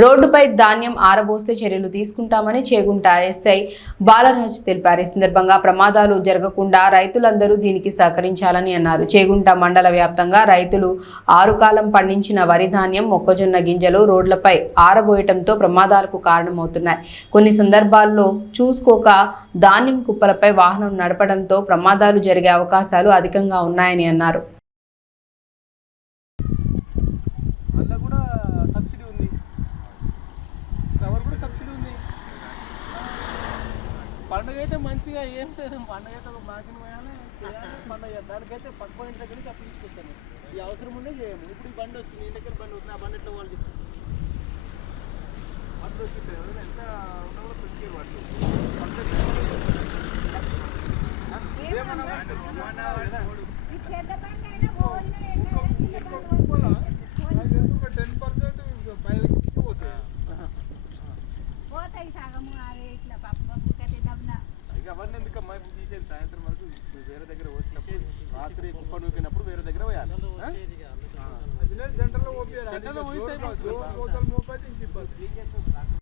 రోడ్డుపై ధాన్యం ఆరబోస్తే చర్యలు తీసుకుంటామని చేగుంట ఎస్ఐ బాలరాజ్ తెలిపారు. ఈ సందర్భంగా ప్రమాదాలు జరగకుండా రైతులందరూ దీనికి సహకరించాలని అన్నారు. చేగుంట మండల వ్యాప్తంగా రైతులు ఆరుకాలం పండించిన వరి ధాన్యం మొక్కజొన్న గింజలు రోడ్లపై ఆరబోయటంతో ప్రమాదాలకు కారణమవుతున్నాయి. కొన్ని సందర్భాల్లో చూసుకోక ధాన్యం కుప్పలపై వాహనం నడపడంతో ప్రమాదాలు జరిగే అవకాశాలు అధికంగా ఉన్నాయని అన్నారు. పండుగ అయితే మంచిగా ఏం లేదు. పండుగ అయితే ఒక మాకిన పోయాలి పండుగ దానికైతే పక్క ఇంటి దగ్గర నుంచి అప్పు తీసుకొచ్చాను ఈ అవసరం ఉండే చేయము. ఇప్పుడు ఈ బండి వస్తుంది. ఇంటికి బండి వస్తుంది. ఆ బండి ఎట్లా వాళ్ళకి ఇస్తుంది బండి వస్తుంది ఎవరైనా ఎంత ఉన్నా కూడా టెన్ పర్సెంట్ బయలుకి పోతాయి పోతాయి సగము. ఇప్పుడు తీసేది సాయంత్రం వరకు వేరే దగ్గర పోసినప్పుడు రాత్రి కుప్ప నూకినప్పుడు వేరే దగ్గర పోయాలి? సెంటర్లో సెంటర్లో పోయితే